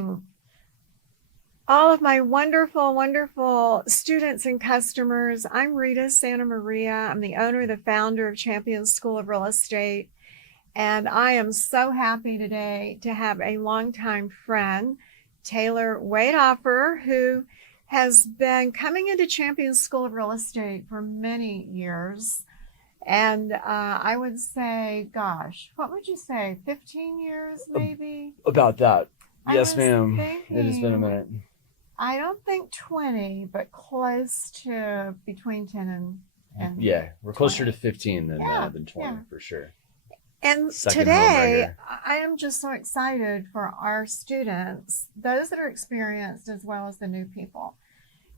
morning, all of my wonderful, wonderful students and customers. I'm Rita Santa Maria. I'm the owner, the founder of Champions School of Real Estate. And I am so happy today to have a longtime friend, Taylor Wadeoffer, who has been coming into Champions School of Real Estate for many years. And I would say, gosh, what would you say, 15 years maybe? About that. I Yes, was ma'am. thinking, It has been a minute. I don't think 20, but close to between 10 and Yeah, we're closer 20. to 15 than 20 Yeah. for sure. And Second home right today, here. I am just so excited for our students, those that are experienced as well as the new people,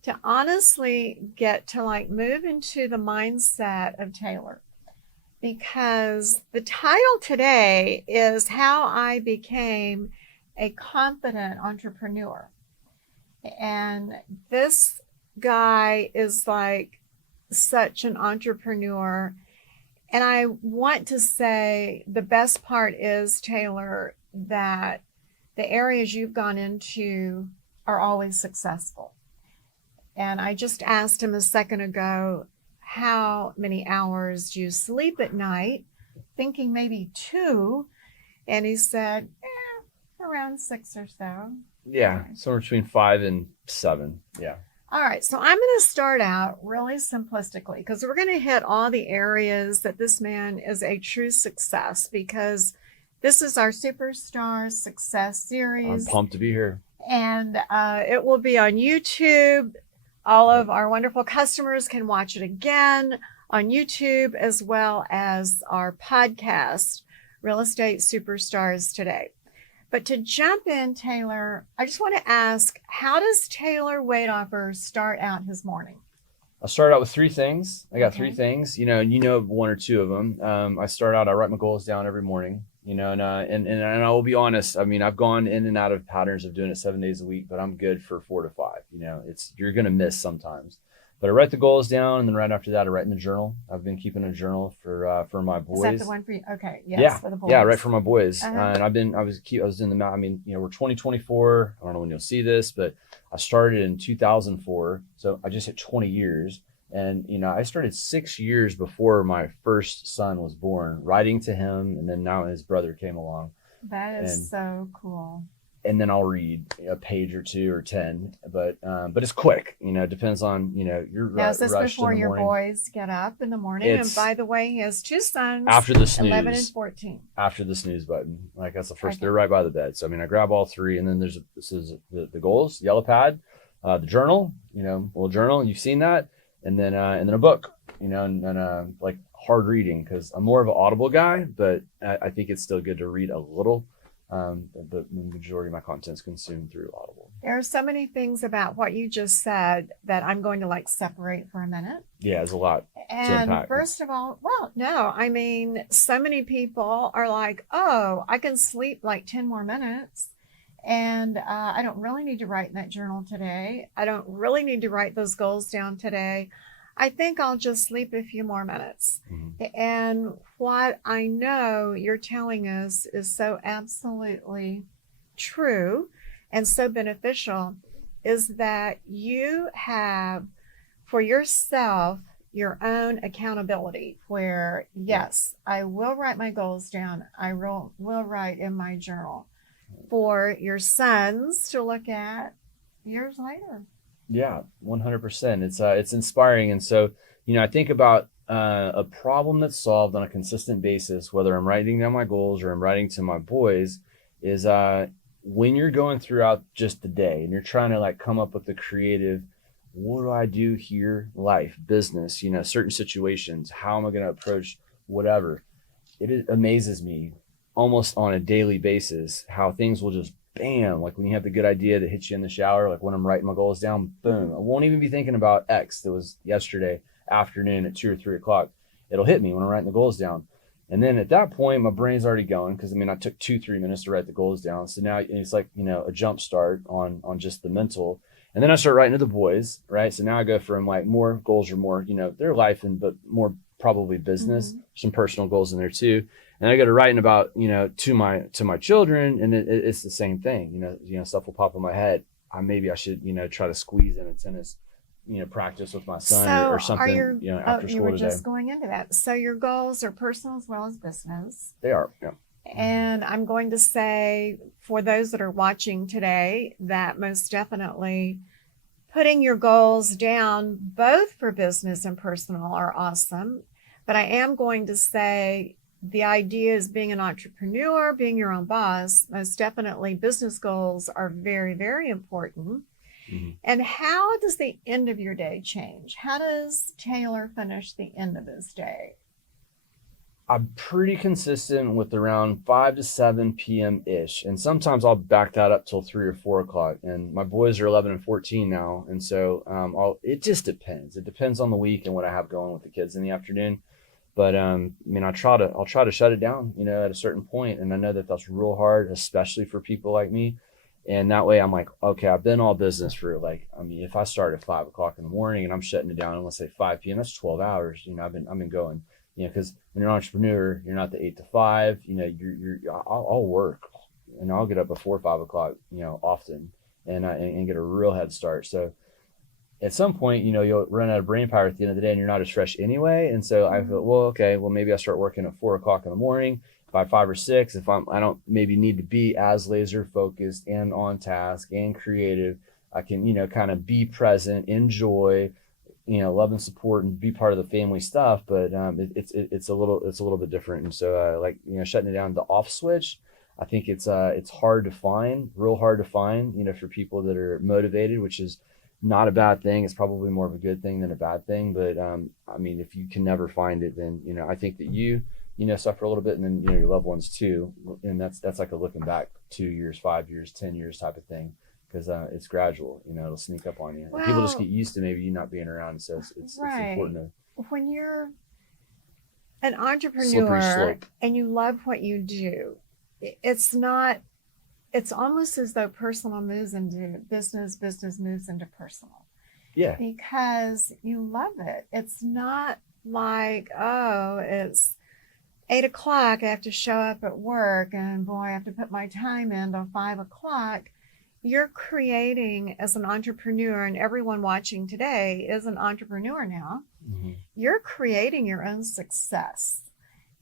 to honestly get to like move into the mindset of Taylor. Because the title today is How I Became a Confident Entrepreneur. And this guy is like such an entrepreneur. And I want to say the best part is, Taylor, that the areas you've gone into are always successful. And I just asked him a second ago, how many hours do you sleep at night? Thinking maybe 2. And he said, around 6 or so. Yeah, somewhere between 5 and 7. Yeah. All right, so I'm going to start out really simplistically because we're going to hit all the areas that this man is a true success, because this is our Superstar Success Series. I'm pumped to be here. And it will be on YouTube. All of our wonderful customers can watch it again on YouTube, as well as our podcast, Real Estate Superstars Today. But to jump in, Taylor, I just want to ask, how does Taylor Wadeoffer start out his morning? I'll start out with 3 things. I got Okay. 3 things, and 1 or 2 of them. I start out, I write my goals down every morning, and I will be honest. I mean, I've gone in and out of patterns of doing it 7 days a week, but I'm good for 4 to 5. You're going to miss sometimes. But I write the goals down, and then right after that, I write in the journal. I've been keeping a journal for my boys. Is that the one for you? Okay, yes, yeah, for the boys. yeah, right, for my boys. Uh-huh. And I was in the. I mean, we're 2024. I don't know when you'll see this, but I started in 2004, so I just hit 20 years. And I started 6 years before my first son was born, writing to him, and then now his brother came along. That is so cool. And then I'll read a page or 2 or 10, but it's quick. It depends on your Now, is this rush before in the your morning. boys get up in the morning? And by the way, he has 2 sons, after the snooze, 11 and 14. After the snooze button, like that's the first. Okay. They're right by the bed. So I mean, I grab all 3, and then this is the goals, yellow pad, the journal, little journal. You've seen that, and then a book, and like hard reading, because I'm more of an audible guy, but I think it's still good to read a little. But the majority of my content is consumed through Audible. There are so many things about what you just said that I'm going to like separate for a minute. Yeah, there's a lot to And unpack. first of all, well, no, I mean, so many people are like, oh, I can sleep like 10 more minutes. And I don't really need to write in that journal today. I don't really need to write those goals down today. I think I'll just sleep a few more minutes. Mm-hmm. And what I know you're telling us is so absolutely true and so beneficial, is that you have for yourself your own accountability, where, yes, I will write my goals down. I will write in my journal for your sons to look at years later. Yeah, 100%. It's inspiring. And so, I think about a problem that's solved on a consistent basis, whether I'm writing down my goals or I'm writing to my boys, is when you're going throughout just the day and you're trying to like come up with the creative, what do I do here? Life, business, certain situations, how am I going to approach whatever? It amazes me almost on a daily basis how things will just bam, like when you have the good idea that hits you in the shower, like when I'm writing my goals down, boom, I won't even be thinking about X that was yesterday afternoon at 2 or 3 o'clock. It'll hit me when I'm writing the goals down. And then at that point, my brain's already going, because I took 2-3 minutes to write the goals down. So now it's like, a jump start on just the mental. And then I start writing to the boys, right? So now I go from like more goals are more, their life, but more probably business, some personal goals in there too. And I go to writing about, to my children, and it's the same thing. Stuff will pop in my head. Maybe I should, try to squeeze in a tennis, practice with my son or something, after school you were today. just going into that. So your goals are personal as well as business. They are, yeah. And I'm going to say, for those that are watching today, that most definitely putting your goals down, both for business and personal, are awesome. But I am going to say the idea is being an entrepreneur, being your own boss. Most definitely business goals are very, very important. Mm-hmm. And how does the end of your day change? How does Taylor finish the end of his day? I'm pretty consistent with around 5 to 7 p.m. ish. And sometimes I'll back that up till 3 or 4 o'clock. And my boys are 11 and 14 now. And so it just depends. It depends on the week and what I have going with the kids in the afternoon. But I'll try to shut it down, at a certain point. And I know that that's real hard, especially for people like me. And that way I'm like, okay, I've been all business for if I start at 5 o'clock in the morning and I'm shutting it down, and let's say 5 p.m., that's 12 hours. I've been going. Because when you're an entrepreneur, you're not the 8 to 5. I'll work, and I'll get up before 5 o'clock, often, and get a real head start. So at some point, you'll run out of brain power at the end of the day, and you're not as fresh anyway. And so I thought, well, okay, maybe I start working at 4 o'clock in the morning. By 5 or 6, if I don't maybe need to be as laser focused and on task and creative, I can, kind of be present, enjoy, love and support and be part of the family stuff. But it's a little bit different. And so shutting it down, the off switch, I think it's hard to find, real hard to find, for people that are motivated, which is not a bad thing. It's probably more of a good thing than a bad thing. But if you can never find it, then I think that you suffer a little bit, and then your loved ones too. And that's like a looking back 2 years, 5 years, 10 years type of thing. Because it's gradual, it'll sneak up on you. Well, people just get used to maybe you not being around, so it's important to. When you're an entrepreneur and you love what you do, it's almost as though personal moves into business, business moves into personal. Yeah. Because you love it. It's not like, it's 8 o'clock, I have to show up at work, and boy, I have to put my time in till 5 o'clock. You're creating as an entrepreneur, and everyone watching today is an entrepreneur now. Mm-hmm. You're creating your own success.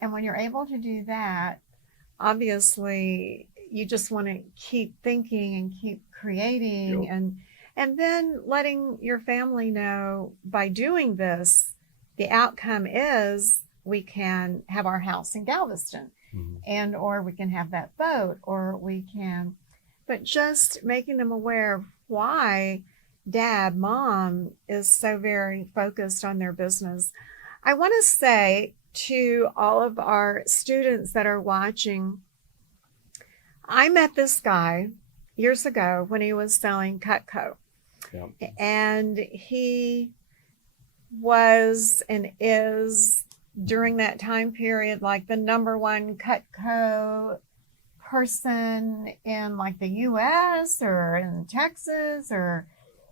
And when you're able to do that, obviously you just want to keep thinking and keep creating. Yep. And then letting your family know by doing this, the outcome is we can have our house in Galveston, mm-hmm. or we can have that boat, or we can. But just making them aware of why dad, mom is so very focused on their business. I want to say to all of our students that are watching, I met this guy years ago when he was selling Cutco. Yeah. And he was and is, during that time period, like the number one Cutco person in like the US or in Texas, or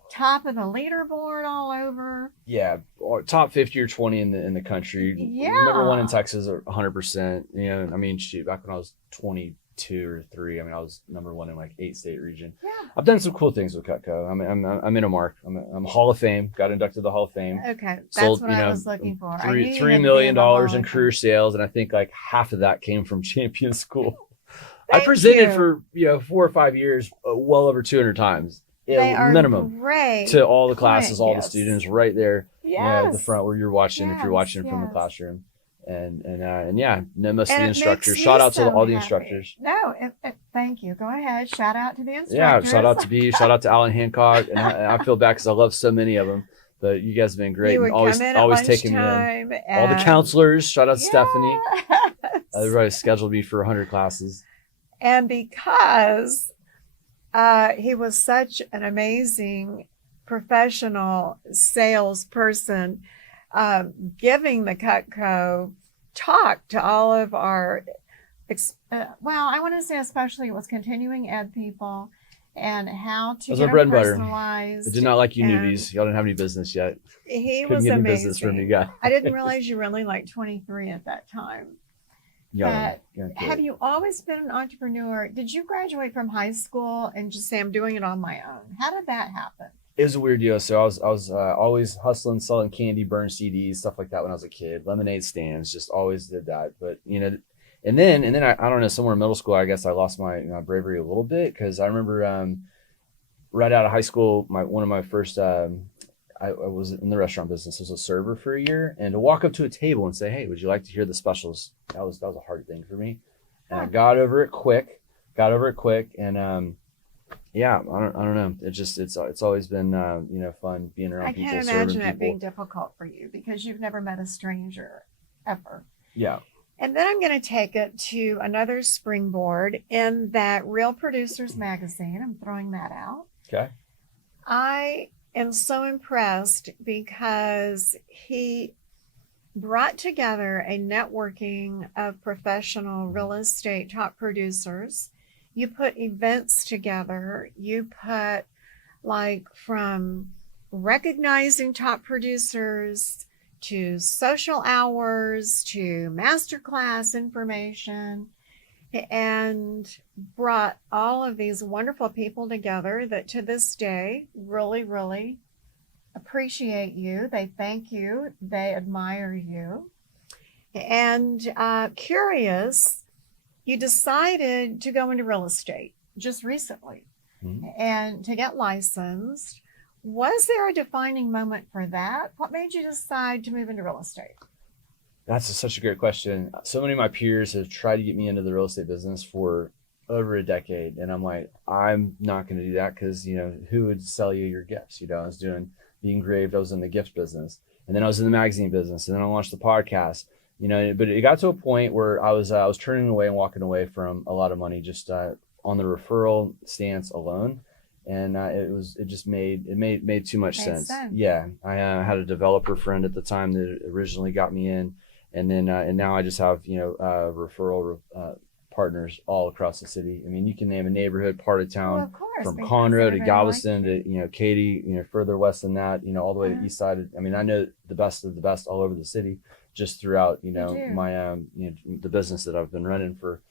top of the leaderboard all over. Yeah, or top 50 or 20 in the country. Yeah. Number one in Texas, 100%. Shoot, back when I was 22 or 3, I was number one in like 8 state region. Yeah. I've done some cool things with Cutco. I'm in a mark. I'm Hall of Fame. Got inducted to the Hall of Fame. Okay, that's what I was looking for. $3 million in career sales, and I think like half of that came from Champion School. I presented for 4 or 5 years, well over 200 times, minimum, great to all the classes, all the students, right there, at the front where you're watching. If you're watching from the classroom, and most of the instructors. Shout out to all the instructors. No, thank you. Go ahead. Shout out to the instructors. Yeah, shout out to B. Shout out to Alan Hancock, and I feel bad because I love so many of them. But you guys have been great, and always taking me in. All the counselors. Shout out to Stephanie. Everybody scheduled me for 100 classes. And because he was such an amazing professional salesperson, giving the Cutco talk to all of our, I want to say especially it was continuing ed people and how to That's get my them bread and butter. I personalized. did not like you And newbies. Y'all didn't have any business yet. he Couldn't was get any amazing. business from you guys. I didn't realize you were only like 23 at that time. Yeah. But have you always been an entrepreneur? Did you graduate from high school and just say, I'm doing it on my own? How did that happen? It was a weird deal. So I was always hustling, selling candy, burn CDs, stuff like that when I was a kid. Lemonade stands, just always did that. But and then I don't know, somewhere in middle school, I guess I lost my bravery a little bit, because I remember right out of high school, one of my first I was in the restaurant business as a server for a year, and to walk up to a table and say, "Hey, would you like to hear the specials?" That was a hard thing for me, and I got over it quick. And yeah, I don't know. It's always been fun being around people. I can't imagine it being difficult for you because you've never met a stranger ever. Yeah. And then I'm going to take it to another springboard in that Real Producers magazine. I'm throwing that out. Okay. I am so impressed because he brought together a networking of professional real estate top producers. You put events together. You put from recognizing top producers to social hours to masterclass information, and brought all of these wonderful people together that to this day really, really appreciate you. They thank you. They admire you. And curious, you decided to go into real estate just recently and to get licensed. Was there a defining moment for that? What made you decide to move into real estate? That's such a great question. So many of my peers have tried to get me into the real estate business for over a decade. And I'm like, I'm not going to do that because, who would sell you your gifts? I was doing the engraved, I was in the gift business. And then I was in the magazine business. And then I launched the podcast, but it got to a point where I was turning away and walking away from a lot of money just on the referral stance alone. And it just made too much sense. Yeah. I had a developer friend at the time that originally got me in. And then and now I just have referral partners all across the city. I mean, you can name a neighborhood, part of town, of course, from Conroe to Galveston to Katy, further west than that, all the way to east side. I mean, I know the best of the best all over the city, just throughout my the business that I've been running for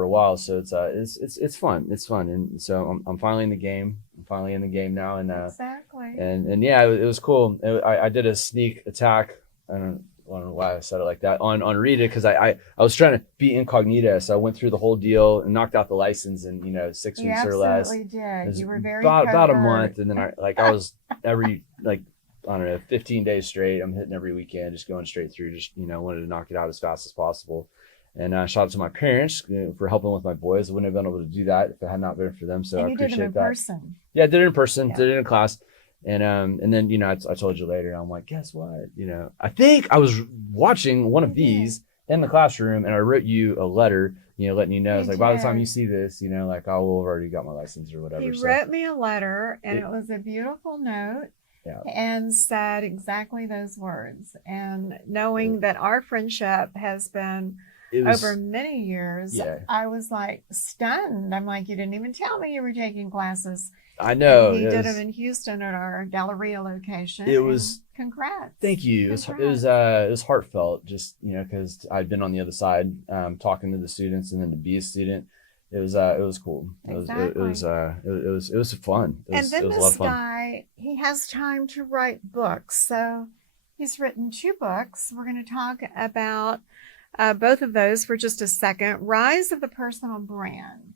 a while. So it's fun. It's fun, and so I'm finally in the game. I'm finally in the game now, and exactly. And yeah, it was cool. I did a sneak attack. I don't know why I said it like that on Rita, because I was trying to be incognito, so I went through the whole deal and knocked out the license in 6 weeks or less. You absolutely did. You were very about a month, and then I was every I don't know 15 days straight. I'm hitting every weekend, just going straight through. Just wanted to knock it out as fast as possible. And shout out to my parents for helping with my boys. I wouldn't have been able to do that if it had not been for them. So I appreciate that. You did it in person. Yeah, I did it in person. Yeah. Did it in class. And then I told you later, I'm like, guess what? I think I was watching one of these in the classroom, and I wrote you a letter, letting you know. It's like, by the time you see this, I will have already got my license or whatever. He wrote me a letter, and it was a beautiful note. Yeah. And said exactly those words. And knowing that our friendship has been over many years, I was like stunned. I'm like, you didn't even tell me you were taking classes. I know. And he did them in Houston at our Galleria location. It was congrats. Thank you. Congrats. It was heartfelt, just because I'd been on the other side, talking to the students, and then to be a student. It was cool. Exactly. It was fun. And then this guy, he has time to write books. So he's written 2 books. We're going to talk about both of those for just a second. Rise of the Personal Brand.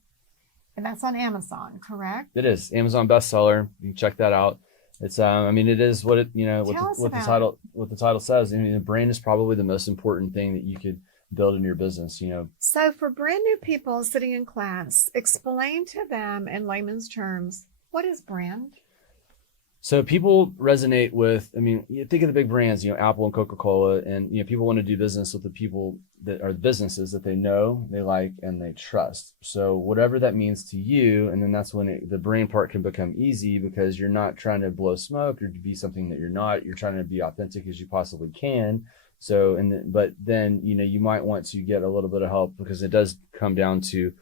And that's on Amazon, correct? It is. Amazon bestseller. You can check that out. It's it is what it what the title says. The brand is probably the most important thing that you could build in your business, So for brand new people sitting in class, explain to them in layman's terms, what is brand? So people resonate with, you think of the big brands, Apple and Coca-Cola, and people want to do business with the people that are businesses that they know, they like, and they trust. So whatever that means to you, and then that's when the brand part can become easy, because you're not trying to blow smoke or to be something that you're not. You're trying to be authentic as you possibly can. So, but then, you might want to get a little bit of help, because it does come down to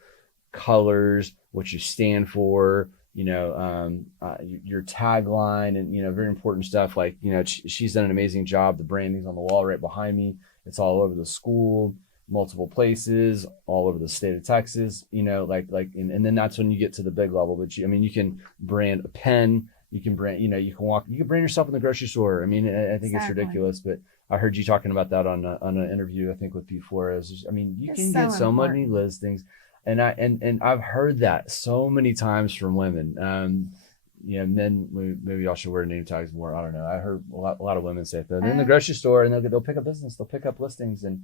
colors, what you stand for, your tagline and, very important stuff. Like, she's done an amazing job. The branding's on the wall right behind me. It's all over the school, multiple places, all over the state of Texas, and then that's when you get to the big level. But you can brand a pen, you can brand, you can brand yourself in the grocery store. I mean, I think it's ridiculous, but I heard you talking about that on an interview, I think with Pete Flores. You can get so many listings. And I've heard that so many times from women. Men, maybe y'all should wear name tags more. I don't know. I heard a lot of women say that they're in the grocery store and they'll pick up business. They'll pick up listings and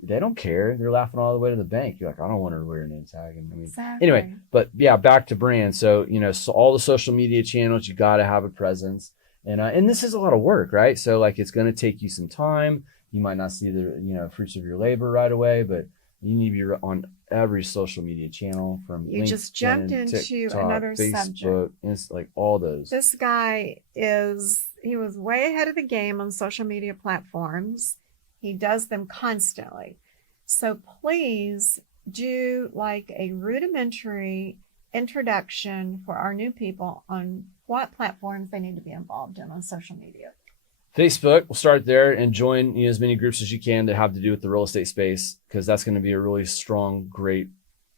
they don't care. They're laughing all the way to the bank. You're like, I don't want her to wear a name tag. And anyway, but yeah, back to brand. So, so all the social media channels, you got to have a presence. And this is a lot of work, right? So like, it's going to take you some time. You might not see the, fruits of your labor right away, but you need to be on every social media channel from you LinkedIn, just jumped into TikTok, another Facebook, subject. Like all those. This guy he was way ahead of the game on social media platforms. He does them constantly. So please do like a rudimentary introduction for our new people on what platforms they need to be involved in on social media. Facebook, we'll start there and join as many groups as you can that have to do with the real estate space, because that's going to be a really strong, great,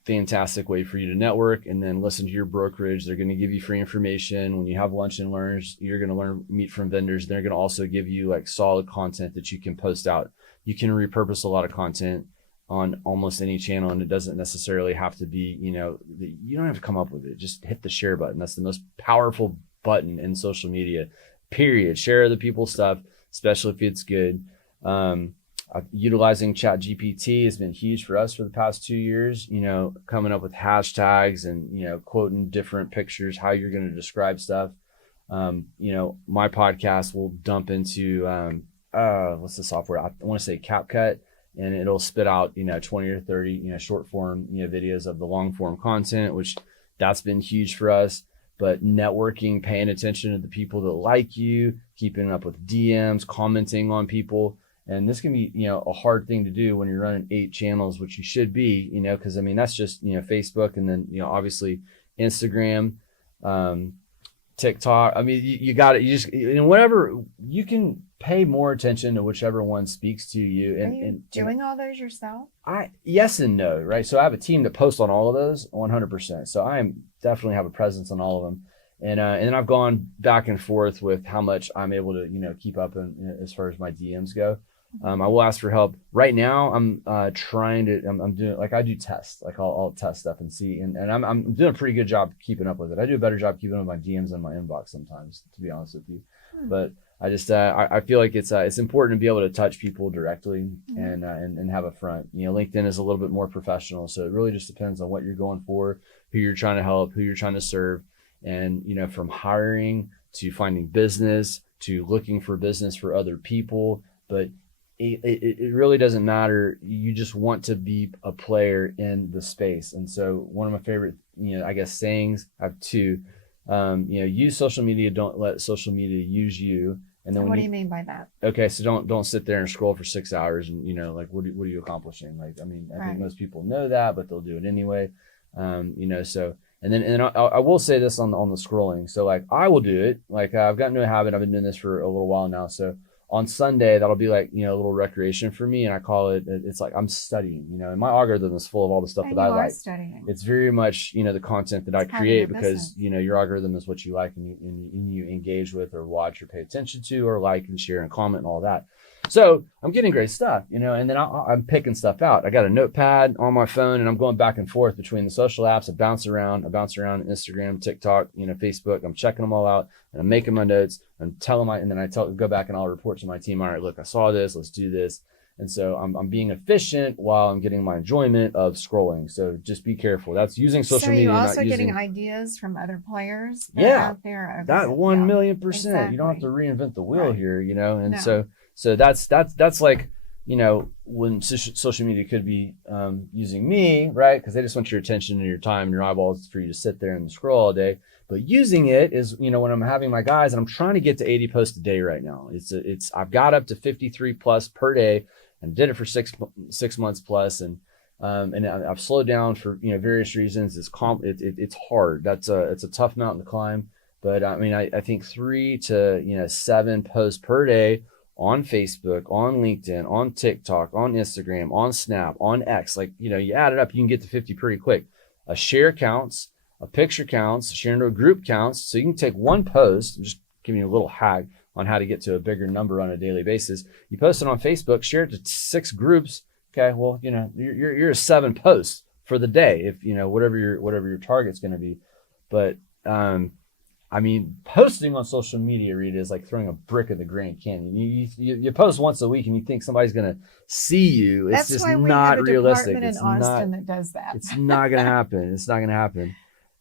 fantastic way for you to network. And then listen to your brokerage. They're going to give you free information. When you have lunch and learns, you're going to meet from vendors. They're going to also give you like solid content that you can post out. You can repurpose a lot of content on almost any channel, and it doesn't necessarily have to be, you don't have to come up with it. Just hit the share button. That's the most powerful button in social media. Period. Share other people's stuff, especially if it's good. Utilizing ChatGPT has been huge for us for the past 2 years, coming up with hashtags and, quoting different pictures, how you're going to describe stuff. My podcast will dump into, what's the software? I want to say CapCut, and it'll spit out, 20 or 30, short form, videos of the long form content, which that's been huge for us. But networking, paying attention to the people that like you, keeping up with DMs, commenting on people. And this can be, a hard thing to do when you're running 8 channels, which you should be, because that's just, Facebook, and then, obviously Instagram, TikTok. You got it. You just, whatever, you can pay more attention to whichever one speaks to you. Are you doing all those yourself? Yes and no, right? So I have a team that posts on all of those 100%. So I definitely have a presence on all of them. And then I've gone back and forth with how much I'm able to, keep up as far as my DMs go. I will ask for help. Right now, I'm doing, like, I do tests. Like I'll test stuff and see, and I'm doing a pretty good job keeping up with it. I do a better job keeping up with my DMs in my inbox sometimes, to be honest with you. But I just I feel like it's important to be able to touch people directly and have a front. LinkedIn is a little bit more professional, so it really just depends on what you're going for, who you're trying to help, who you're trying to serve, and from hiring to finding business to looking for business for other people. But it really doesn't matter. You just want to be a player in the space. And so one of my favorite, I guess, sayings, I have 2, use social media, don't let social media use you. And then what do you mean by that? Okay, so don't sit there and scroll for 6 hours and like what are you accomplishing? Like, I think most people know that, but they'll do it anyway. So and I will say this on the scrolling. So like I will do it. Like I've gotten to a habit. I've been doing this for a little while now. So on Sunday, that'll be like, a little recreation for me. And I call it's like I'm studying, and my algorithm is full of all the stuff that I like. Studying. It's very much, the content that I create because, your algorithm is what you like and you engage with or watch or pay attention to or like and share and comment and all that. So I'm getting great stuff, and then I'm picking stuff out. I got a notepad on my phone and I'm going back and forth between the social apps. I bounce around Instagram, TikTok, Facebook. I'm checking them all out and I'm making my notes and go back and I'll report to my team. All right, look, I saw this, let's do this. And so I'm being efficient while I'm getting my enjoyment of scrolling. So just be careful. That's using social media. So you're also getting ideas from other players out there. That 1,000,000%. Exactly. You don't have to reinvent the wheel here, and no. So that's like, when social media could be using me, right? Because they just want your attention and your time and your eyeballs for you to sit there and scroll all day. But using it is, when I'm having my guys, and I'm trying to get to 80 posts a day right now. I've got up to 53 plus per day and did it for six months plus. And And I've slowed down for various reasons. It's hard. It's a tough mountain to climb. But I mean, I think 3 to 7 posts per day on Facebook, on LinkedIn, on TikTok, on Instagram, on Snap, on X. Like you add it up, you can get to 50 pretty quick. A share counts, a picture counts, sharing to a group counts. So you can take one post. I'm just giving you a little hack on how to get to a bigger number on a daily basis. You post it on Facebook, share it to 6 groups. Okay, well, you're a 7 posts for the day if whatever your target's going to be. But I mean, posting on social media, Rita, is like throwing a brick at the Grand Canyon. You post once a week and you think somebody's going to see you. It's just not realistic. Department in Austin that does that. It's not going to happen. It's not going to happen.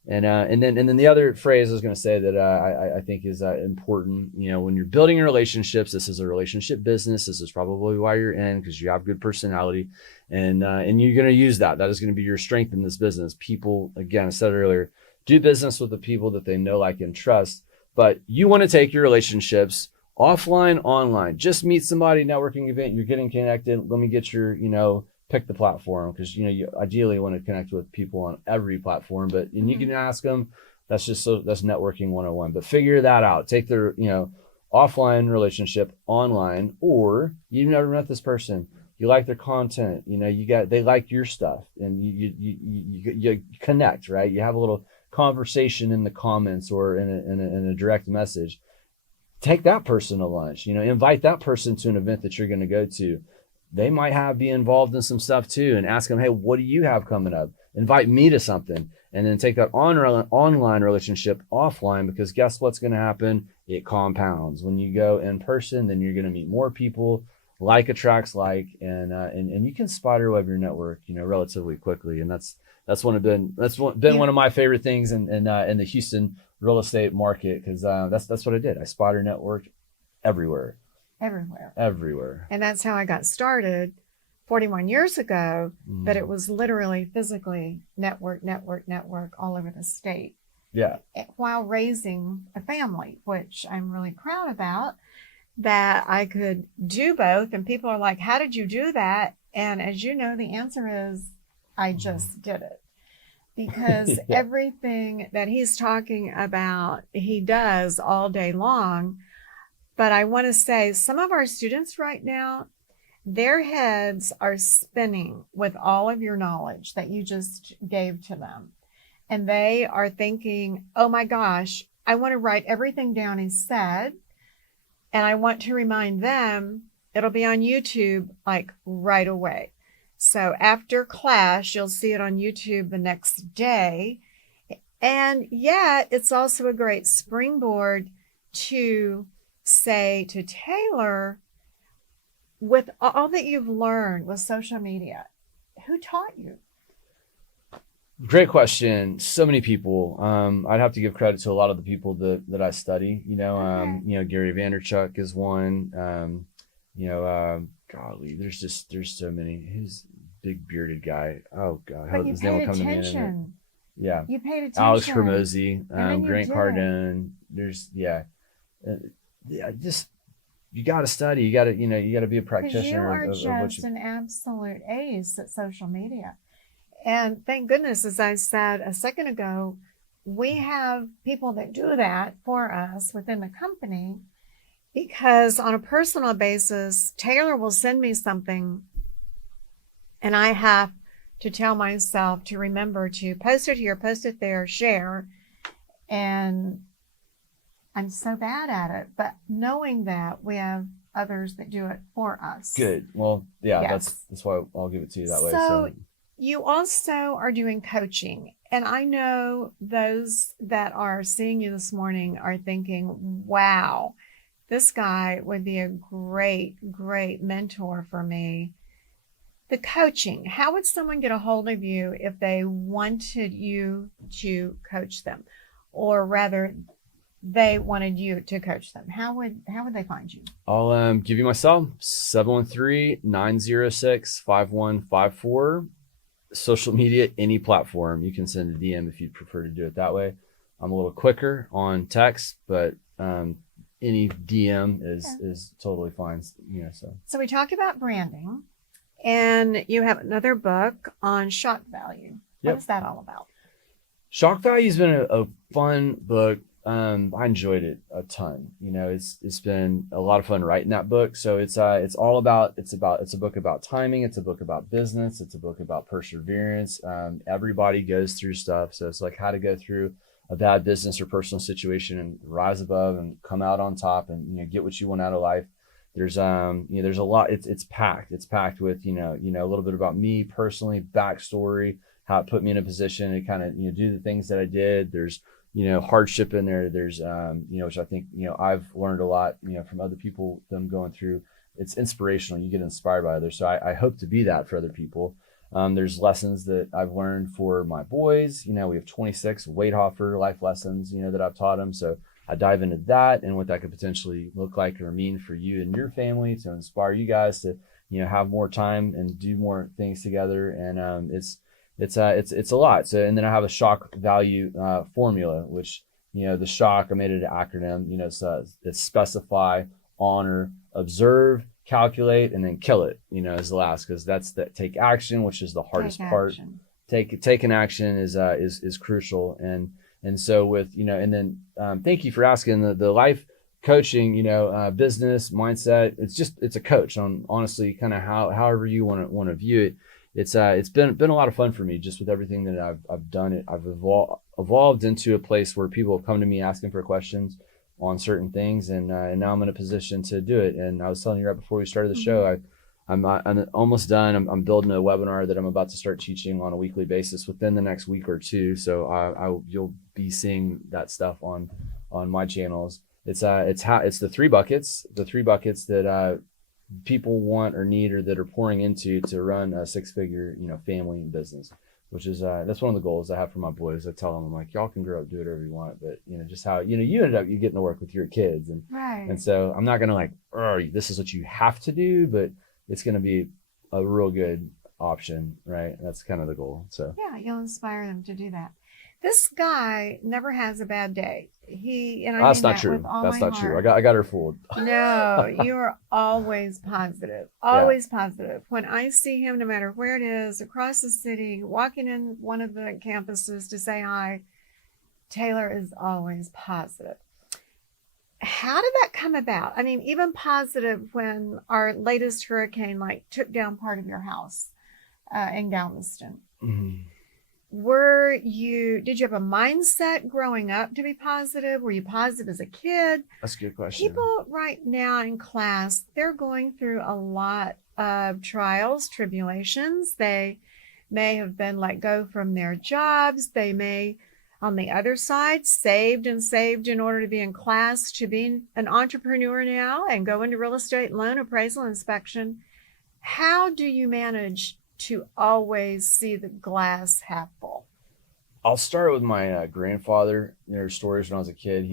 And then the other phrase I was going to say that I think is important. When you're building your relationships, this is a relationship business. This is probably why you're in, because you have good personality, and you're going to use that. That is going to be your strength in this business. People, again, I said it earlier, do business with the people that they know, like, and trust. But you want to take your relationships offline, online. Just meet somebody, networking event. You're getting connected. Let me get your pick the platform, because you ideally want to connect with people on every platform, but and you can ask them. That's networking 101. But figure that out. Take their offline relationship online, or you've never met this person. You like their content. They like your stuff, and you connect, right? You have a little conversation in the comments or in a direct message. Take that person to lunch. Invite that person to an event that you're going to go to. They might be involved in some stuff too, and ask them, hey, what do you have coming up? Invite me to something, and then take that online relationship offline, because guess what's going to happen? It compounds. When you go in person, then you're going to meet more people. Like attracts like, and you can spiderweb your network, relatively quickly. And that's been one of my favorite things in the Houston real estate market, because that's what I did. I spider networked everywhere. And that's how I got started 41 years ago. But it was literally physically network all over the state. Yeah. While raising a family, which I'm really proud about, that I could do both. And people are like, how did you do that? And as you know, the answer is, I just did it. Because everything that he's talking about, he does all day long. But I want to say, some of our students right now, their heads are spinning with all of your knowledge that you just gave to them. And they are thinking, oh my gosh, I want to write everything down he said. And I want to remind them, it'll be on YouTube like right away. So after class, you'll see it on YouTube the next day. And yet it's also a great springboard to say to Taylor, with all that you've learned with social media, who taught you? Great question. So many people. I'd have to give credit to a lot of the people that I study. Gary Vaynerchuk is one. Golly, there's so many. Who's big bearded guy? Oh God, but his name will come to me in a minute. Yeah, you paid attention. Alex Hormozy, Grant Cardone. There's just you got to study. You got to be a practitioner. You are just an absolute ace at social media. And thank goodness, as I said a second ago, we have people that do that for us within the company, because on a personal basis, Taylor will send me something and I have to tell myself to remember to post it here, post it there, share. And I'm so bad at it, but knowing that we have others that do it for us. Good. Well, yeah, yes. That's why I'll give it to you that way. So you also are doing coaching. And I know those that are seeing you this morning are thinking, wow, this guy would be a great mentor for me. The coaching, how would someone get a hold of you if they wanted you to coach them? Or rather, they wanted you to coach them. How would they find you? I'll give you my cell, 713-906-5154. Social media, any platform. You can send a DM if you'd prefer to do it that way. I'm a little quicker on text, but any DM is totally fine. So we talked about branding, And you have another book on shock value. What Yep. is that all about? Shock Value has been a fun book. I enjoyed it a ton. It's been a lot of fun writing that book. So it's a book about timing. It's a book about business. It's a book about perseverance. Everybody goes through stuff. So it's like how to go through a bad business or personal situation and rise above and come out on top and get what you want out of life. There's there's a lot. It's packed. It's packed with a little bit about me personally, backstory, how it put me in a position to kind of do the things that I did. There's hardship in there. There's which I think I've learned a lot from other people, them going through. It's inspirational. You get inspired by others. So I hope to be that for other people. There's lessons that I've learned for my boys. We have 26 Waithofer life lessons that I've taught them. So I dive into that and what that could potentially look like or mean for you and your family to inspire you guys to have more time and do more things together. And it's a lot. So, and then I have a shock value formula, which the shock, I made it an acronym. So it's specify, honor, observe, calculate, and then kill it. Is the last, because that's the take action, which is the hardest part. Taking action is crucial. And so with and then thank you for asking the life coaching, business mindset. It's a coach on honestly kind of however you want to view it. It's been a lot of fun for me just with everything that I've done. I've evolved into a place where people have come to me asking for questions on certain things, and now I'm in a position to do it. And I was telling you right before we started the show, I'm almost done. I'm building a webinar that I'm about to start teaching on a weekly basis within the next week or two. So you'll be seeing that stuff on my channels. It's the three buckets that people want or need or that are pouring into to run a six-figure family and business, which is that's one of the goals I have for my boys. I tell them, I'm like, y'all can grow up, do whatever you want, but just how you ended up getting to work with your kids, and so I'm not gonna this is what you have to do, but it's gonna be a real good option, right? That's kind of the goal. So yeah, you'll inspire them to do that. This guy never has a bad day. That's not true. That's not true. I got her fooled. No, you are always positive. Always positive. When I see him, no matter where it is, across the city, walking in one of the campuses to say hi, Taylor is always positive. How did that come about? I mean, even positive when our latest hurricane took down part of your house in Galveston. Mm-hmm. Did you have a mindset growing up to be positive? Were you positive as a kid? That's a good question. People right now in class, they're going through a lot of trials, tribulations. They may have been let go from their jobs. They may, on the other side, saved in order to be in class, to being an entrepreneur now and go into real estate loan appraisal inspection. How do you manage to always see the glass half full? I'll start with my grandfather. There's stories when I was a kid.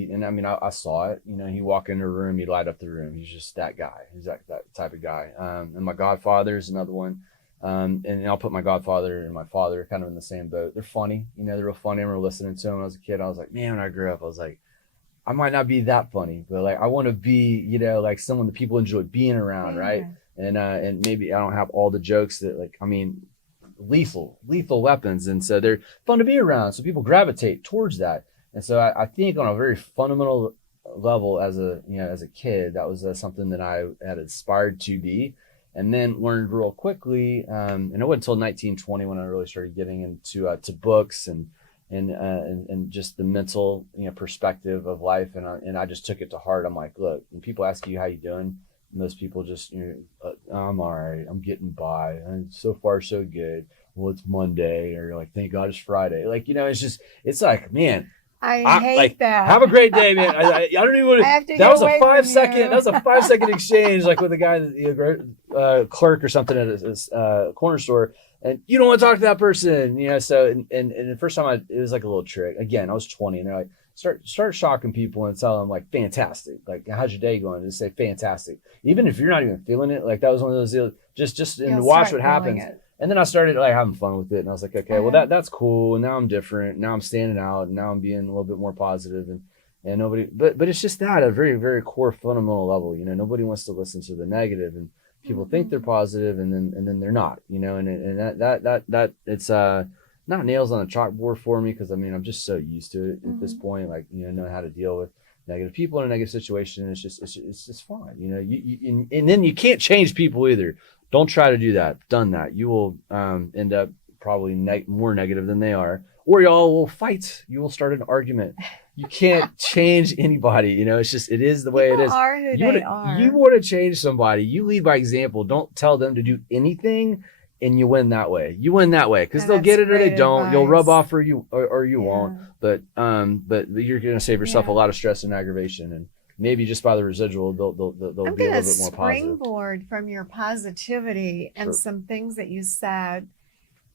I saw it. He'd walk into a room, he'd light up the room. He's just that guy. He's that type of guy. And my godfather is another one. And I'll put my godfather and my father kind of in the same boat. They're funny. They're real funny. I remember listening to them when I was a kid. I was like, man, when I grew up, I was like, I might not be that funny, but I want to be, like someone that people enjoy being around, right? And maybe I don't have all the jokes that lethal weapons, and so they're fun to be around, so people gravitate towards that. And so I think on a very fundamental level, as a kid, that was something that I had aspired to be, and then learned real quickly. And it wasn't until 1920 when I really started getting into to books and just the mental perspective of life, and I just took it to heart. I'm like, look, when people ask you how you doing, most people just, I'm all right, I'm getting by, and so far so good. Well, it's Monday, or like, thank God it's Friday. It's like, man, I hate that. Have a great day, man. I don't even want to. That was a 5 second. That was a 5 second exchange, like with a guy, clerk or something at a corner store, and you don't want to talk to that person, So and the first time it was like a little trick. Again, I was 20, and they're like, start shocking people and tell them like, fantastic. Like, how's your day going? Just say fantastic, even if you're not even feeling it. Like, that was one of those deals. Just and watch what happens. And then I started having fun with it, and I was like, okay, well that's cool. And now I'm different. Now I'm standing out. And now I'm being a little bit more positive, and nobody. But it's just that at a very, very core fundamental level. Nobody wants to listen to the negative, and people think they're positive, and then they're not, and that it's not nails on a chalkboard for me, because I mean, I'm just so used to it at this point, like, know how to deal with negative people in a negative situation. It's just fine, and then you can't change people either. Don't try to do that. Done that, you will end up probably more negative than they are, or y'all will fight. You will start an argument. You can't change anybody. It is the way People it is. are who they are. You want to change somebody, you lead by example. Don't tell them to do anything, and you win that way. Because they'll get it or they don't. Advice. You'll rub off or you won't. But you're going to save yourself a lot of stress and aggravation, and maybe just by the residual, they'll be a little bit more positive. Springboard from your positivity and some things that you said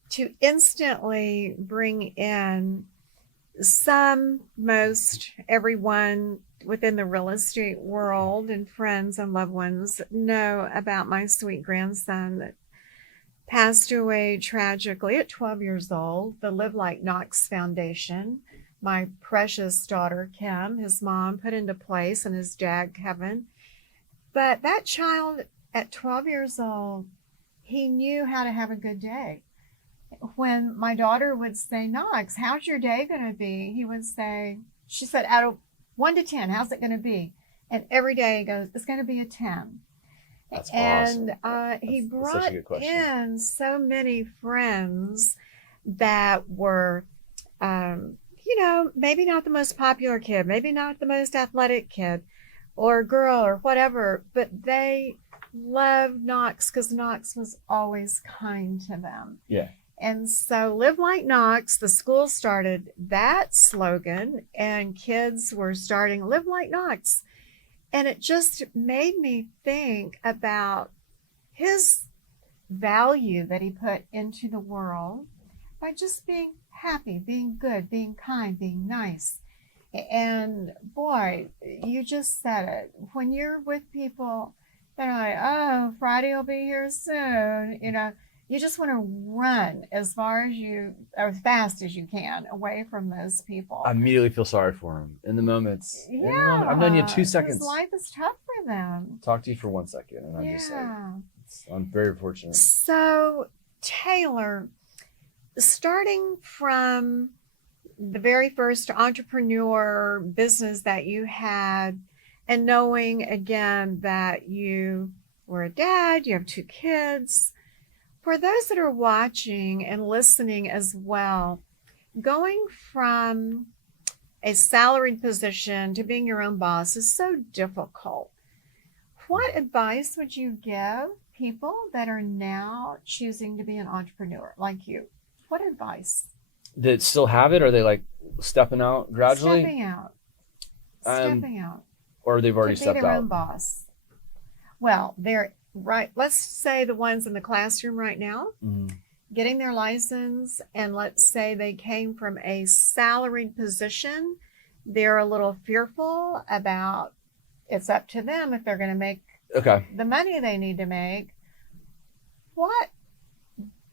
to instantly bring in most everyone within the real estate world and friends and loved ones know about my sweet grandson that passed away tragically at 12 years old. The Live Like Knox Foundation, my precious daughter Kim, his mom, put into place, and his dad Kevin. But that child at 12 years old, he knew how to have a good day. When my daughter would say, Knox, how's your day going to be? He would say, she said, out of 1 to 10, how's it going to be? And every day he goes, it's going to be a 10. That's awesome. And he brought in so many friends that were, maybe not the most popular kid, maybe not the most athletic kid or girl or whatever, but they loved Knox because Knox was always kind to them. Yeah. And so Live Like Knox, the school started that slogan, and kids were starting Live Like Knox. And it just made me think about his value that he put into the world by just being happy, being good, being kind, being nice. And boy, you just said it. When you're with people that are like, oh, Friday will be here soon, you just want to run as fast as you can away from those people. I immediately feel sorry for them in the moments. Yeah. I've known you 2 seconds. Life is tough for them. Talk to you for 1 second, and I'm just like, I'm very fortunate. So, Taylor, starting from the very first entrepreneur business that you had, and knowing again that you were a dad, you have 2 kids, for those that are watching and listening as well, going from a salaried position to being your own boss is so difficult. What advice would you give people that are now choosing to be an entrepreneur like you? What advice? That still have it? Or are they like stepping out gradually? Stepping out. Or they've already stepped out? To be their own boss. Well, they're right. Let's say the ones in the classroom right now, getting their license, and let's say they came from a salaried position. They're a little fearful about, it's up to them if they're going to make the money they need to make. What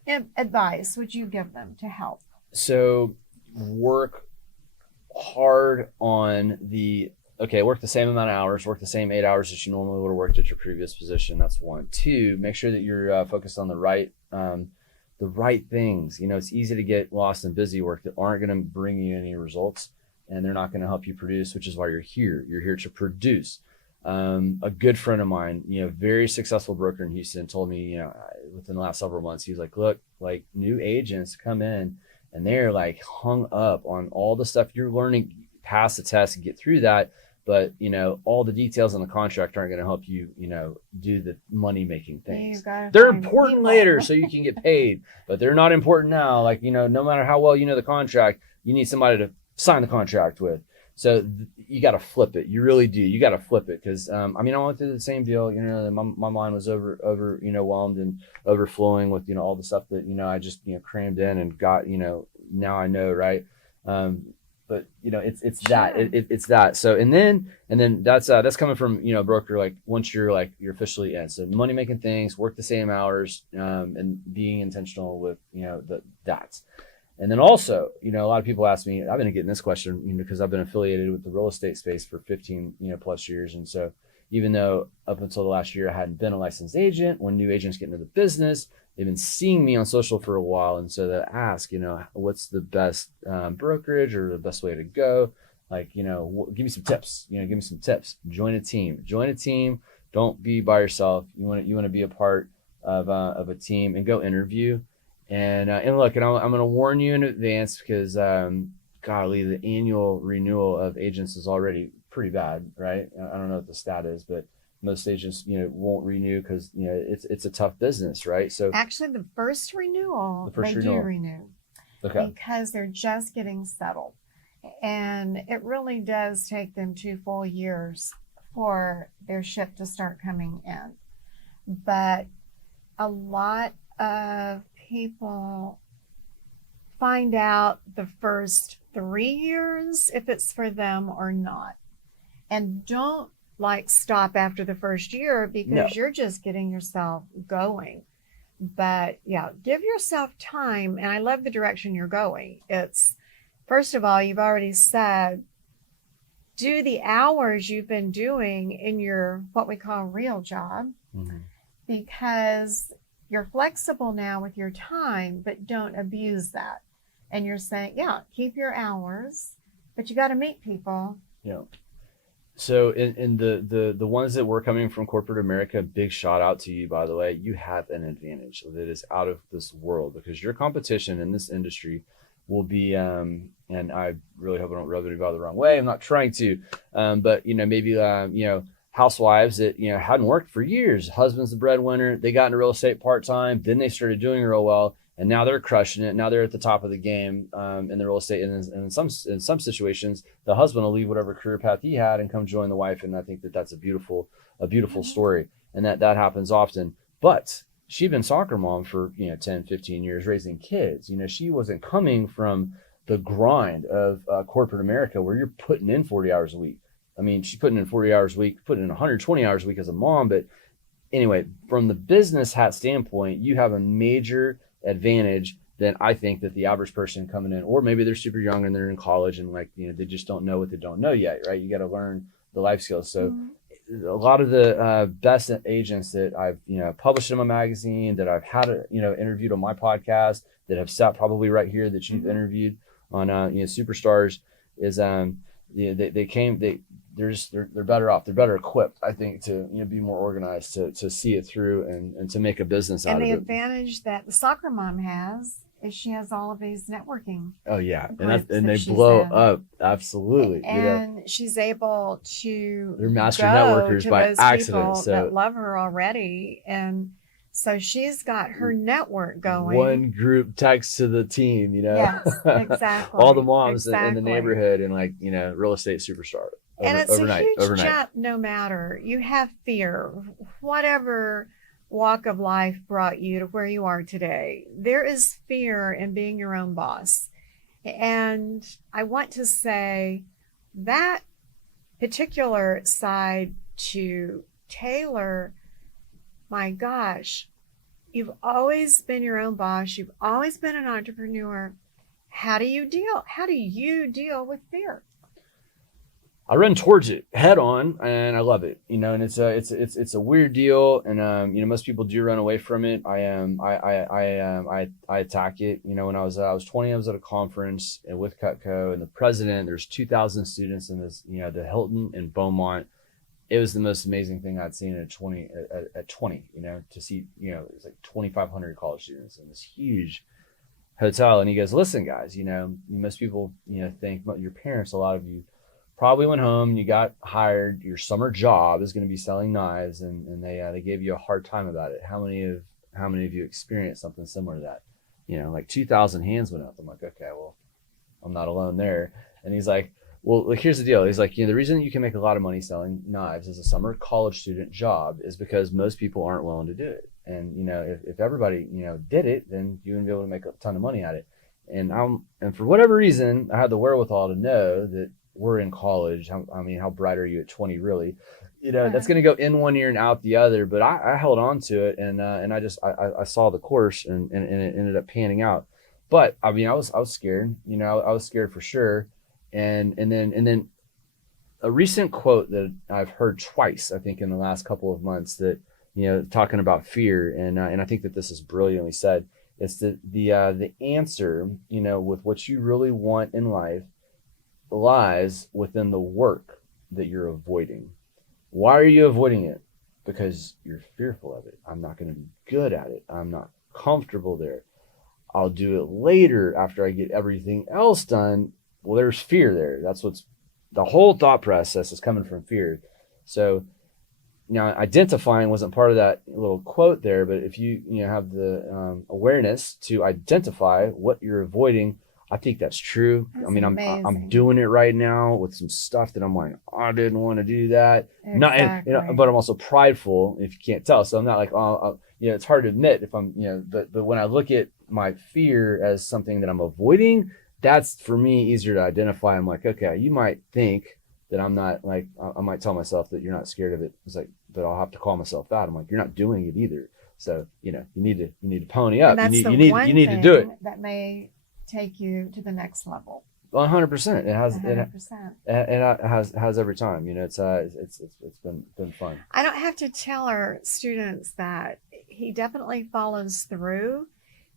advice would you give them to help? So work hard on work the same amount of hours, work the same 8 hours that you normally would have worked at your previous position. That's 1. 2, make sure that you're focused on the right things. It's easy to get lost in busy work that aren't going to bring you any results, and they're not going to help you produce, which is why you're here. You're here to produce. A good friend of mine, very successful broker in Houston, told me, within the last several months, he was like, look, like new agents come in and they're like hung up on all the stuff you're learning, pass the test and get through that. But, all the details on the contract aren't going to help you, do the money making things. They're important later so you can get paid, but they're not important now. Like, no matter how well you know the contract, you need somebody to sign the contract with. So you got to flip it. You really do. You got to flip it. Cause, I went through the same deal, my mind was overwhelmed and overflowing with, all the stuff that, I just, crammed in and got, now I know. Right. But it's that it's that. So, and then that's coming from, a broker, like once you're officially in, so money making things, work the same hours, and being intentional with, that's. And then also, a lot of people ask me, I've been getting this question, because I've been affiliated with the real estate space for 15, plus years. And so, even though up until the last year I hadn't been a licensed agent. When new agents get into the business, they've been seeing me on social for a while, and so they ask, what's the best brokerage or the best way to go? Like, give me some tips. Give me some tips. Join a team. Don't be by yourself. You want to be a part of a team, and go interview. And look, and I'm going to warn you in advance, because golly, the annual renewal of agents is already pretty bad, right? I don't know what the stat is, but most agents, won't renew because it's a tough business, right? So actually, the first renewal, they do renew, okay, because they're just getting settled, and it really does take them 2 full years for their ship to start coming in. But a lot of people find out the first 3 years if it's for them or not, and don't stop after the first year, because you're just getting yourself going. But yeah, give yourself time. And I love the direction you're going. It's, first of all, you've already said, do the hours you've been doing in your, what we call real job, because you're flexible now with your time, but don't abuse that. And you're saying, yeah, keep your hours, but you got to meet people. Yeah. So in the ones that were coming from corporate America, big shout out to you, by the way. You have an advantage that is out of this world, because your competition in this industry will be, and I really hope I don't rub anybody the wrong way. I'm not trying to, but maybe housewives that hadn't worked for years. Husband's the breadwinner. They got into real estate part-time. Then they started doing real well, and now they're crushing it. Now they're at the top of the game in the real estate. And in some situations, the husband will leave whatever career path he had and come join the wife. And I think that's a beautiful story, and that happens often. But she'd been soccer mom for 10, 15 years, raising kids. She wasn't coming from the grind of corporate America, where you're putting in 40 hours a week. I mean, she's putting in 40 hours a week, putting in 120 hours a week as a mom. But anyway, from the business hat standpoint, you have a major advantage than I think that the average person coming in, or maybe they're super young and they're in college and they just don't know what they don't know yet, right? You got to learn the life skills. So a lot of the best agents that I've published in my magazine, that I've had interviewed on my podcast, that have sat probably right here that you've interviewed on Superstars, is they're better off. They're better equipped, I think, to be more organized, to see it through and to make a business out of it. And the advantage that the soccer mom has is she has all of these networking. Oh yeah, and they blow up, absolutely. And she's able to. They're master networkers by accident. So that love her already, and so she's got her network going. One group text to the team, Yes, exactly. all the moms in the neighborhood, and real estate superstar. And it's a huge jump. No matter you have fear, whatever walk of life brought you to where you are today, there is fear in being your own boss. And I want to say that particular side to Taylor, my gosh, you've always been your own boss. You've always been an entrepreneur. How do you deal with fear? I run towards it head on, and I love it, and it's a weird deal. And, most people do run away from it. I attack it. When I was 20, I was at a conference with Cutco, and the president, there's 2,000 students in this, the Hilton in Beaumont. It was the most amazing thing I'd seen at 20, to see, it's like 2,500 college students in this huge hotel. And he goes, listen, guys, most people, think your parents, a lot of you probably went home, you got hired, your summer job is going to be selling knives, and they gave you a hard time about it. How many of you experienced something similar to that? Like 2,000 hands went up. I'm like, okay, well, I'm not alone there. And he's like, well, here's the deal. He's like, the reason you can make a lot of money selling knives as a summer college student job is because most people aren't willing to do it. And, if everybody, did it, then you wouldn't be able to make a ton of money at it. And for whatever reason, I had the wherewithal to know that we're in college. How bright are you at 20, really? That's going to go in one ear and out the other. But I held on to it, and I saw the course, and it ended up panning out. But I was scared. I was scared for sure. And then a recent quote that I've heard twice, I think, in the last couple of months, that, talking about fear, and I think that this is brilliantly said. It's the answer, with what you really want in life lies within the work that you're avoiding. Why are you avoiding it? Because you're fearful of it. I'm not going to be good at it. I'm not comfortable there. I'll do it later after I get everything else done. Well, there's fear there. That's what's the whole thought process is coming from fear. So now identifying wasn't part of that little quote there, but if you have the awareness to identify what you're avoiding, I think that's true. That's I mean, amazing. I'm doing it right now with some stuff that I'm like, I didn't want to do that. Exactly. Not, but I'm also prideful, if you can't tell. So I'm not like, it's hard to admit if I'm, but when I look at my fear as something that I'm avoiding, that's for me easier to identify. I'm like, okay, you might think that I'm not, like, I might tell myself that you're not scared of it. It's like, but I'll have to call myself out. I'm like, you're not doing it either. So, you need to pony up. And that's You need to do it. That may take you to the next level. 100%. It has 100%. It has every time. It's been fun. I don't have to tell our students that he definitely follows through.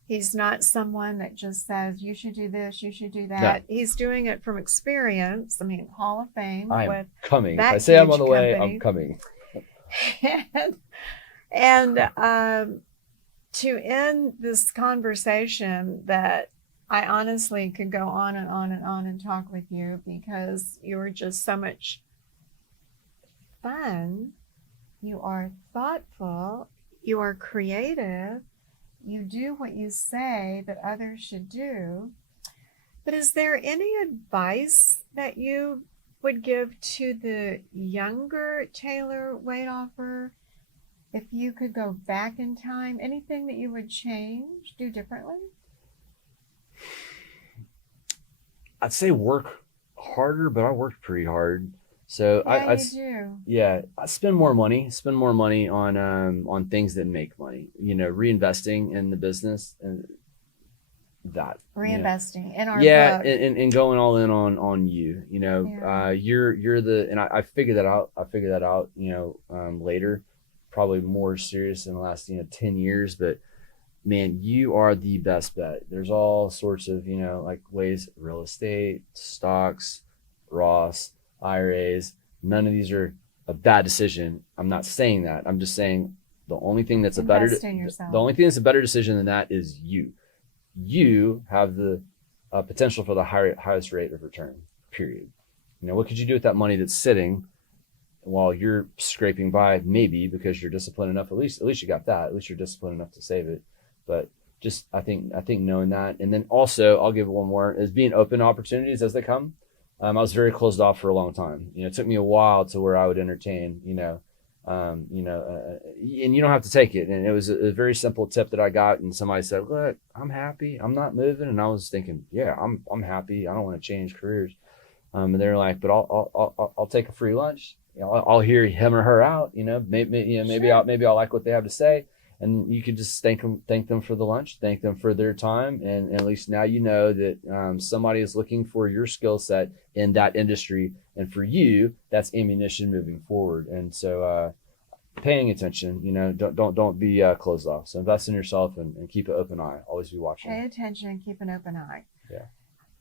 He's not someone that just says, you should do this, you should do that. No. He's doing it from experience. I mean, Hall of Fame. I'm coming. If I say I'm on the way, I'm coming. and to end this conversation, that I honestly could go on and on and on and talk with you, because you're just so much fun. You are thoughtful. You are creative. You do what you say that others should do. But is there any advice that you would give to the younger Taylor Wadeoffer? If you could go back in time, anything that you would change, do differently? I'd say work harder, but I worked pretty hard. So I spend more money on things that make money, reinvesting in the business, and that reinvesting in our book. And going all in on you, you're the, and I figured that out, later, probably more serious in the last, 10 years, but man, you are the best bet. There's all sorts of, like ways, real estate, stocks, Ross, IRAs. None of these are a bad decision. I'm not saying that. I'm just saying the only thing that's a better decision than that is you. You have the potential for the highest rate of return, period. What could you do with that money that's sitting while you're scraping by, maybe because you're disciplined enough? At least you got that. At least you're disciplined enough to save it. But just, I think knowing that, and then also I'll give one more, is being open to opportunities as they come. I was very closed off for a long time. It took me a while to where I would entertain, and you don't have to take it. And it was a very simple tip that I got, and somebody said, look, I'm happy, I'm not moving. And I was thinking, yeah, I'm happy. I don't want to change careers. And they're like, but I'll take a free lunch. I'll hear him or her out, maybe I'll like what they have to say. And you could just thank them for the lunch, thank them for their time. And at least now you know that somebody is looking for your skill set in that industry. And for you, that's ammunition moving forward. And so paying attention, don't be closed off. So invest in yourself and keep an open eye. Always be watching. Pay attention and keep an open eye. Yeah.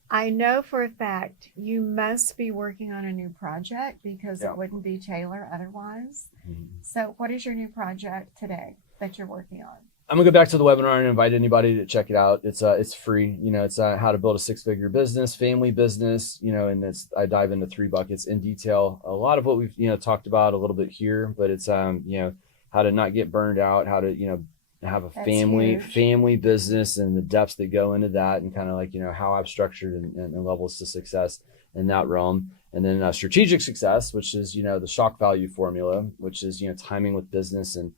I know for a fact you must be working on a new project, because it wouldn't be Taylor otherwise. Mm-hmm. So what is your new project today that you're working on? I'm gonna go back to the webinar and invite anybody to check it out. It's free. It's how to build a 6-figure business, family business. And I dive into 3 buckets in detail. A lot of what we've talked about a little bit here, but it's how to not get burned out, how to have a family business, and the depths that go into that, and kind of like how I've structured and levels to success in that realm. And then strategic success, which is the shock value formula, which is timing with business and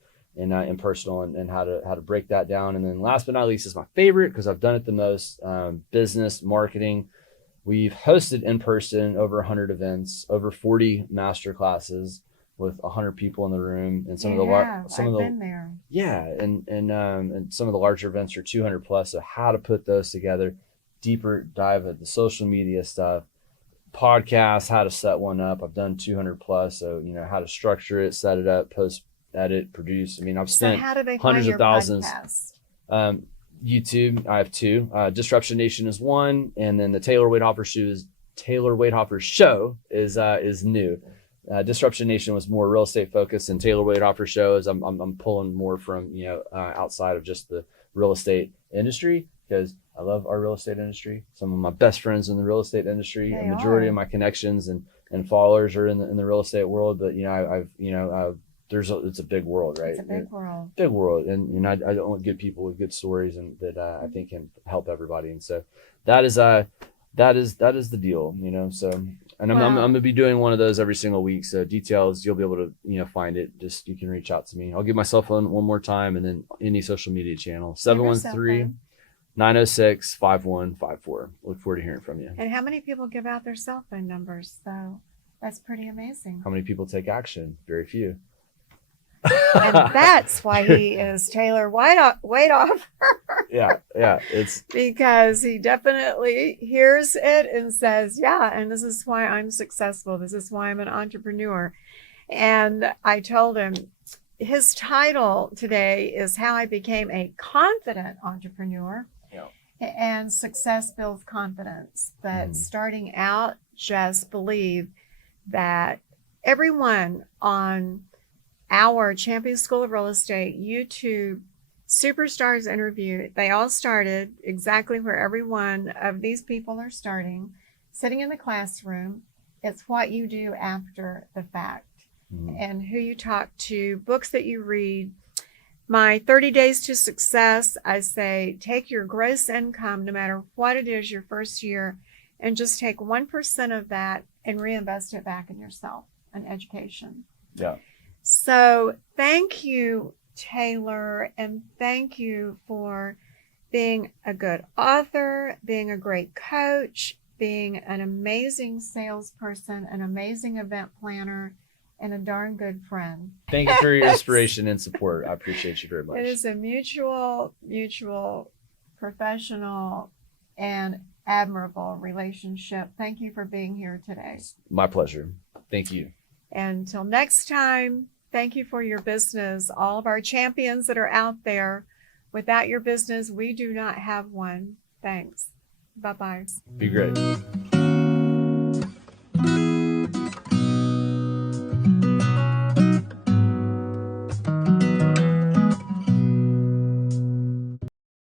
personal, and how to break that down. And then last but not least is my favorite, because I've done it the most, business marketing. We've hosted in person over 100 events, over 40 master classes with 100 people in the room, and some of the larger events are 200 plus. So how to put those together, deeper dive at the social media stuff, podcasts, how to set one up. I've done 200 plus. So, how to structure it, set it up, post, edit, produce. I mean, I've So spent how do they find hundreds of your thousands. podcast? YouTube, I have two. Disruption Nation is one, and then the Taylor Waithofer Show is new. Disruption Nation was more real estate focused, and Taylor Waithofer Show is I'm pulling more from outside of just the real estate industry, because I love our real estate industry. Some of my best friends in the real estate industry, a majority of my connections and followers are in the real estate world. But it's a big world, right? It's a big world. Big world, and I don't want good people with good stories and that I think can help everybody. And so that is the deal, So, and I'm going to be doing one of those every single week. So details, you'll be able to Find it. Just you can reach out to me. I'll give my cell phone one more time, and then any social media channel 713-906-5154. Look forward to hearing from you. And how many people give out their cell phone numbers? So that's pretty amazing. How many people take action? Very few. And that's why he is Taylor Waithofer. Yeah. It's because he definitely hears it and says, yeah, and this is why I'm successful. This is why I'm an entrepreneur. And I told him his title today is How I Became a Confident Entrepreneur. Yeah. And success builds confidence. But starting out, just believe that everyone on our Champion School of Real Estate YouTube Superstars interview, they all started exactly where every one of these people are starting, sitting in the classroom. It's what you do after the fact and who you talk to, books that you read. My 30 Days to Success, I say, take your gross income, no matter what it is your first year, and just take 1% of that and reinvest it back in yourself and education. Yeah. So thank you, Taylor, and thank you for being a good author, being a great coach, being an amazing salesperson, an amazing event planner, and a darn good friend. Thank you for your inspiration and support. I appreciate you very much. It is a mutual, professional, and admirable relationship. Thank you for being here today. It's my pleasure. Thank you. Until next time, thank you for your business. All of our champions that are out there, without your business, we do not have one. Thanks. Bye-bye. Be great.